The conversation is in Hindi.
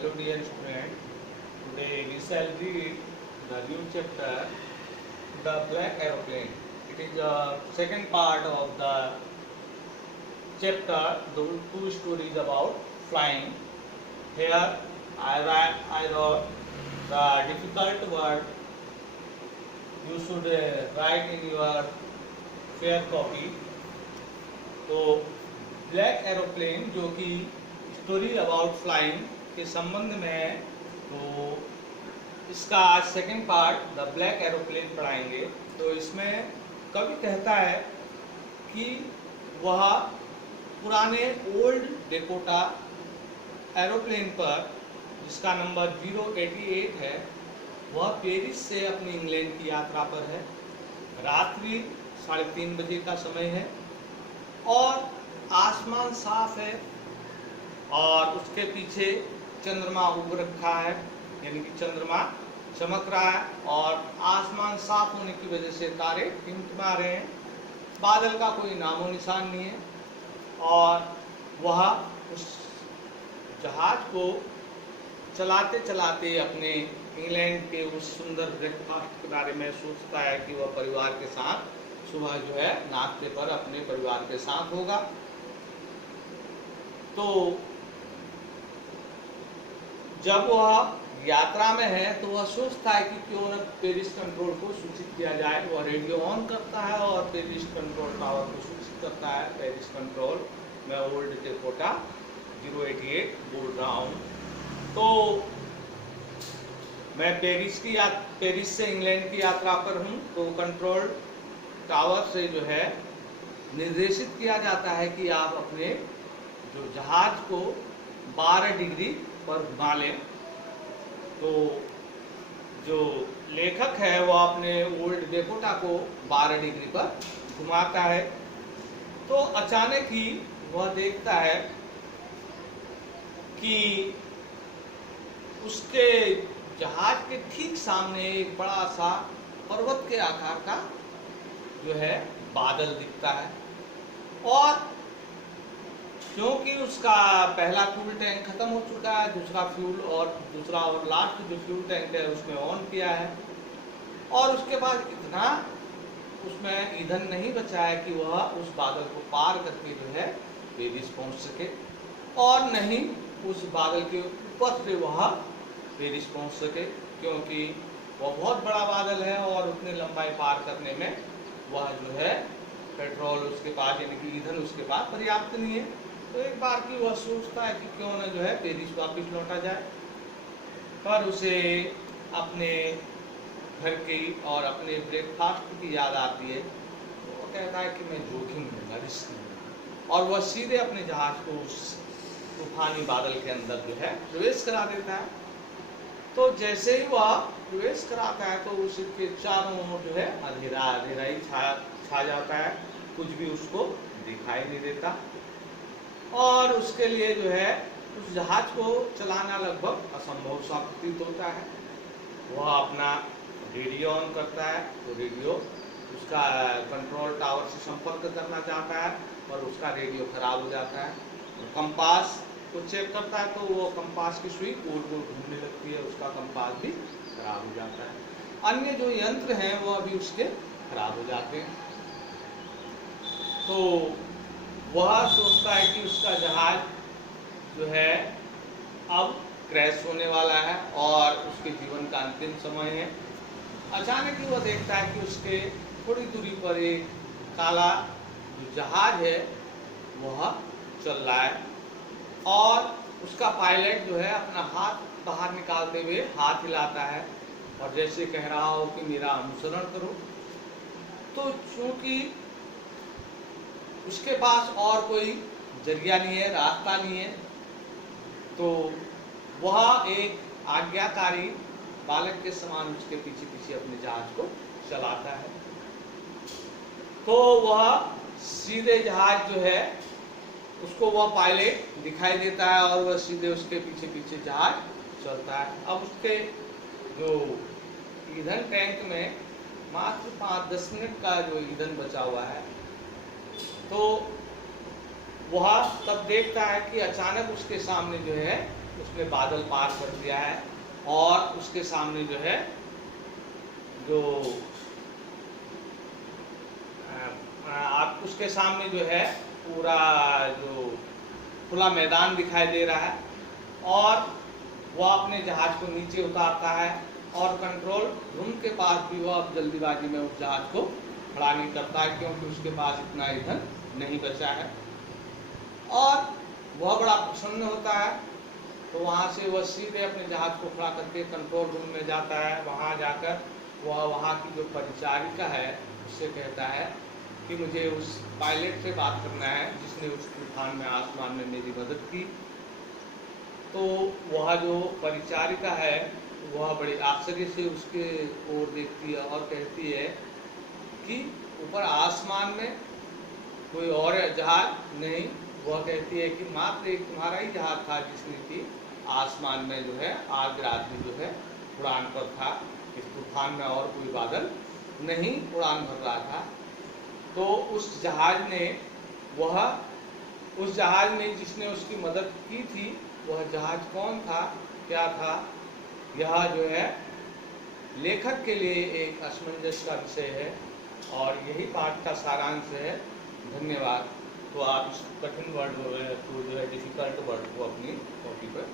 Hello dear student, today we shall read the new chapter, The Black Aeroplane. It is the second part of the chapter, the two stories about flying. Here I wrote the difficult word you should write in your fair copy. तो ब्लैक एरोप्लेन जो कि स्टोरी अबाउट फ्लाइंग के संबंध में है, तो इसका आज second part the black aeroplane पढ़ाएंगे। तो इसमें कवि कहता है कि वह पुराने ओल्ड डेकोटा एरोप्लेन पर, जिसका नंबर 088 है, वह पेरिस से अपनी इंग्लैंड की यात्रा पर है। रात्रि 3:30 बजे का समय है और आसमान साफ है और उसके पीछे चंद्रमा उग रखा है, यानी कि चंद्रमा चमक रहा है और आसमान साफ होने की वजह से तारे टिमटिमा रहे हैं। बादल का कोई नामो निशान नहीं है और वह उस जहाज को चलाते चलाते अपने इंग्लैंड के उस सुंदर ब्रेकफास्ट किनारे में सोचता है कि वह परिवार के साथ सुबह जो है नाश्ते पर अपने परिवार के साथ होगा। तो जब वह यात्रा में है तो वह सोचता है कि क्यों न पेरिस कंट्रोल को सूचित किया जाए। वह रेडियो ऑन करता है और पेरिस कंट्रोल टावर को सूचित करता है, पेरिस कंट्रोल मैं ओल्ड डेकोटा 088 बोल रहा हूँ। तो मैं पेरिस से इंग्लैंड की यात्रा पर हूँ। तो कंट्रोल टावर से जो है निर्देशित किया जाता है कि आप अपने जो जहाज को 12 डिग्री पर घुमा लें। तो जो लेखक है वह अपने ओल्ड डेकोटा को 12 डिग्री पर घुमाता है। तो अचानक ही वह देखता है कि उसके जहाज के ठीक सामने एक बड़ा सा पर्वत के आकार का जो है बादल दिखता है और क्योंकि उसका पहला फ्यूल टैंक खत्म हो चुका है, दूसरा और लास्ट जो फ्यूल टैंक है उसमें ऑन किया है और उसके बाद इतना उसमें ईंधन नहीं बचा है कि वह उस बादल को पार करके जो है पेरिस पहुंच सके और नहीं उस बादल के ऊपर से वह पेरिस पहुंच सके, क्योंकि वह बहुत बड़ा बादल है और उतनी लंबाई पार करने में वह जो है पेट्रोल उसके पास, यानी कि ईंधन उसके पास पर्याप्त नहीं है। तो एक बार की वह सोचता है कि क्यों न जो है पेरिस वापस लौटा जाए, पर उसे अपने घर की और अपने ब्रेकफास्ट की याद आती है। तो वो कहता है कि मैं जोखिम लूँगा, रिस्क लूँगा, और वह सीधे अपने जहाज को उस तूफानी बादल के अंदर जो है प्रवेश करा देता है। तो जैसे ही वह प्रवेश कराता है तो उसके चारों ओर जो है अंधेरा अंधेरा ही छा जाता है, कुछ भी उसको दिखाई नहीं देता और उसके लिए जो है उस जहाज को चलाना लगभग असंभव सा प्रतीत होता है। वह अपना रेडियो ऑन करता है तो रेडियो उसका कंट्रोल टावर से संपर्क करना चाहता है और उसका रेडियो खराब हो जाता है। कंपास को चेक करता है तो वो कंपास की सुई गोल गोल घूमने लगती है, उसका कंपास भी खराब हो जाता है। अन्य जो यंत्र हैं वो अभी उसके खराब हो जाते हैं। तो वह सोचता है कि उसका जहाज जो है अब क्रैश होने वाला है और उसके जीवन का अंतिम समय है। अचानक ही वह देखता है कि उसके थोड़ी दूरी पर एक काला जो जहाज है वह चल रहा है और उसका पायलट जो है अपना हाथ बाहर निकालते हुए हाथ हिलाता है और जैसे कह रहा हो कि मेरा अनुसरण करो। तो चूंकि उसके पास और कोई जरिया नहीं है, रास्ता नहीं है, तो वह एक आज्ञाकारी बालक के समान उसके पीछे पीछे अपने जहाज को चलाता है। तो वह सीधे जहाज जो है उसको वह पायलट दिखाई देता है और वह सीधे उसके पीछे पीछे जहाज चलता है। अब उसके जो ईंधन टैंक में मात्र 5-10 मिनट का जो ईंधन बचा हुआ है, तो वह तब देखता है कि अचानक उसके सामने जो है उसने बादल पार कर दिया है और उसके सामने जो है जो आप उसके सामने जो है पूरा जो खुला मैदान दिखाई दे रहा है और वह अपने जहाज को नीचे उतारता है और कंट्रोल रूम के पास भी वह अब जल्दीबाजी में उस जहाज को खड़ा नहीं करता है क्योंकि उसके पास इतना ईंधन नहीं बचा है और वह बड़ा प्रसन्न होता है। तो वहाँ से वह सीधे अपने जहाज को खड़ा करके कंट्रोल रूम में जाता है। वहाँ जाकर वह वहाँ की जो परिचारिका है उससे कहता है कि मुझे उस पायलट से बात करना है जिसने उस तूफान में आसमान में मेरी मदद की। तो वह जो परिचारिका है वह बड़े आश्चर्य से उसके ओर देखती है और कहती है कि ऊपर आसमान में कोई और जहाज नहीं। वह कहती है कि मात्र एक तुम्हारा ही जहाज था जिसने कि आसमान में जो है आज रात में जो है उड़ान पर था। इस तूफान में और कोई बादल नहीं उड़ान भर रहा था। तो उस जहाज में जिसने उसकी मदद की थी वह जहाज कौन था, क्या था, यह जो है लेखक के लिए एक असमंजस का विषय है और यही पाठ का सारांश है। धन्यवाद। तो आप इस कठिन वर्ड को जो है डिफिकल्ट वर्ड को अपनी कॉपी पर